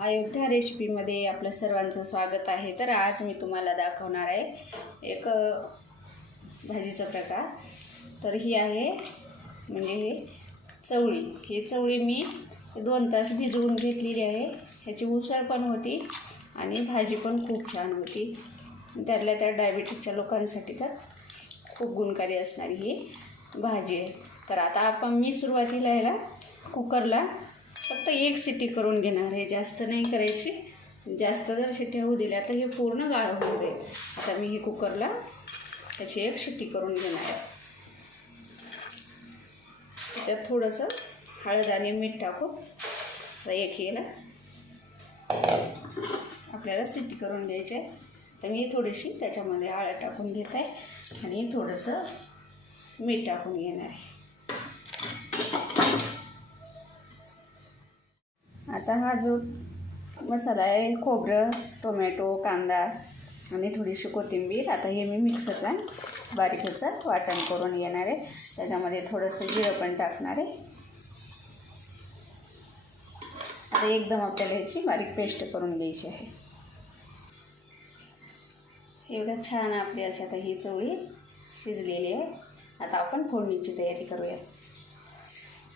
अयोध्या रेसिपीमध्ये आपलं सर्वांचं स्वागत आहे। तर आज मी तुम्हाला दाखवणार आहे एक भाजीचा प्रकार। तर ही आहे म्हणजे हे चवळी। ही चवळी मी 2 तास भिजवून घेतलेली आहे। ह्याची उसळ पण होती आणि भाजी पण खूप छान होती। त्यातल्या त्या डायबिटीजच्या लोकांसाठी तर खूप गुणकारी असणारी ही भाजी आहे। तर आता मी सुरुवातीला ह्याला कुकरला फक्त 1 शिट्टी करून घेणार आहे, जास्त नाही करायची। जास्त जर शिट्ट्या होऊ दिल्या तर हे पूर्ण गाळ होऊन जाईल। आता मी ही कुकरला त्याची 1 शिट्टी करून घेणार आहे। त्याच्यात थोडंसं हळद आणि मीठ टाकून आता एक याला आपल्याला शिट्टी करून द्यायची आहे। तर मी थोडीशी त्याच्यामध्ये हळद टाकून घेत आहे आणि थोडंसं मीठ टाकून घेणार आहे। आता हा जो मसाला आहे, खोबरं, टोमॅटो, कांदा आणि थोडीशी कोथिंबीर, आता हे मी मिक्सरला बारीक ह्याचं वाटण करून घेणार आहे। त्याच्यामध्ये थोडंसं जिरं पण टाकणार आहे। आता एकदम आपल्याला ह्याची बारीक पेस्ट करून घ्यायची आहे। एवढं छान आपली अशी आता ही चवळी शिजलेली आहे। आता आपण फोडणीची तयारी करूया।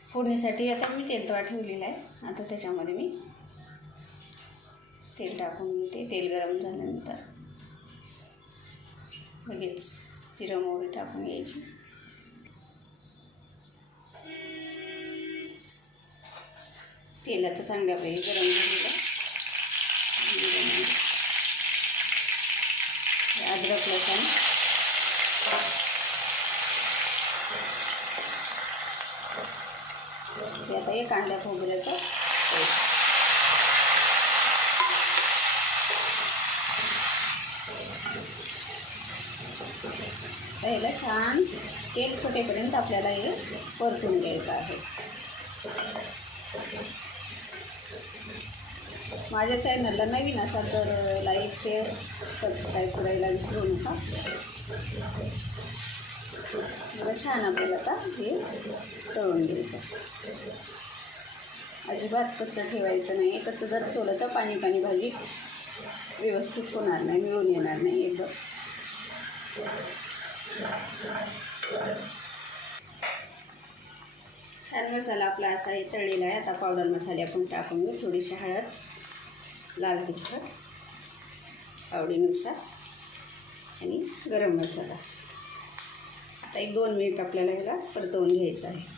फोडणीसाठी आता मी तेल तवा ठेवलेला आहे। आता त्याच्यामध्ये मी तेल टाकून घेते। तेल गरम झाल्यानंतर लगेच जिरं मोहरी टाकून घ्यायची। तेल आता चांगल्यापैकी गरम झालेलं आहे। अद्रक लसूण आता हे कांदा खोबऱ्याचं पेस्ट पहिलं छान तेल सुटेपर्यंत आपल्याला हे परतून घ्यायचं आहे। माझ्या चॅनलला नवीन असाल तर लाईक, शेअर, सबस्क्राईब करायला विसरू नका। बरं छान आपल्याला आता हे तळून घ्यायचं। अजिबात कच्चं ठेवायचं नाही। कच्चं जर ठेवलं तर पाणी पाणी भाजी व्यवस्थित होणार नाही, मिळून येणार नाही एकदम। छान मसाला आपला असा हे तळलेला आहे। आता पावडर मसाले आपण टाकून घेऊ। थोडीशी हळद, लाल तिखट आवडीनुसार आणि गरम मसाला। आता 1-2 मिनिट आपल्याला ह्याला परतवून घ्यायचं आहे।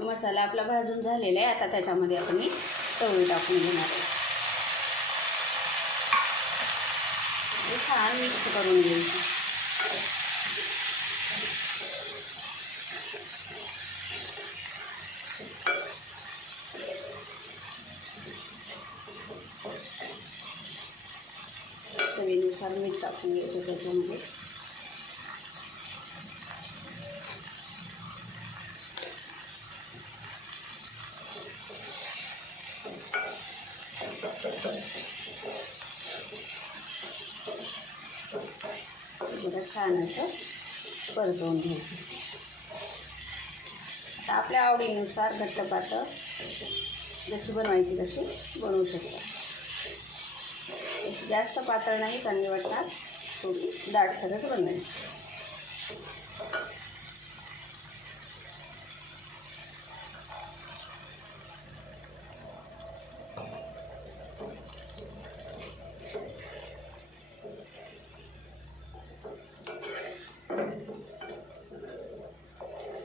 मसाला आपला भाजून झालेला आहे। आता त्याच्यामध्ये आपण चवळी टाकून घेणार आहे। छान मिक्स करून घ्यायची। चवीनुसार मीठ टाकून घ्यायचं त्याच्यामध्ये। छान असं परतवून घ्यायचं। आता आपल्या आवडीनुसार घट्ट पातळ जशी बनवायची तशी बनवू शकता। जास्त पातळ नाही चांगली वाटणार, थोडी दाटसरच बनवायची।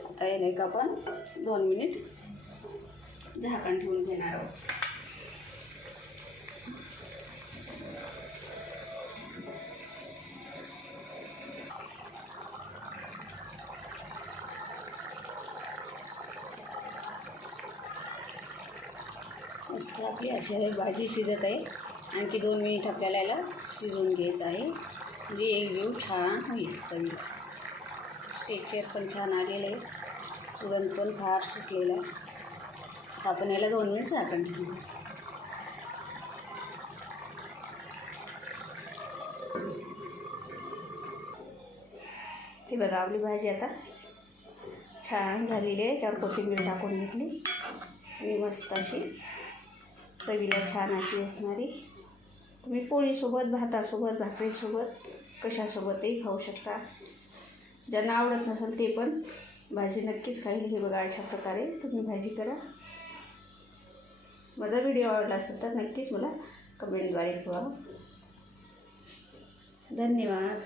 आता एक आपण 2 मिनिट झाकण ठेवून घेणार आहोत। मस्त आपली अशी भाजी शिजत आहे। आणखी 2 मिनिट आपल्याला याला शिजवून घ्यायचं आहे, म्हणजे एकजीव छान होईल चवीला। टेक्स्चर पण छान आलेलं आहे, सुगंध पण फार सुटलेला आहे। आपण याला 2 मिनिट झाकण ठेवू. हे बघा आपली भाजी आता छान झालेली आहे. त्यावर कोथिंबीर टाकून घेतली आणि मस्त अशी चवीला छान अशी असणारी. तुम्ही पोळीसोबत, भातासोबत, भाकरीसोबत, कशासोबतही खाऊ शकता. ज्यांना आवडत नसेल ते पण भाजी नक्कीच खाईल. हे बघा अशा प्रकारे तुम्ही भाजी करा. माझा व्हिडिओ आवडला असेल तर नक्कीच मला कमेंटद्वारे कळवा. धन्यवाद.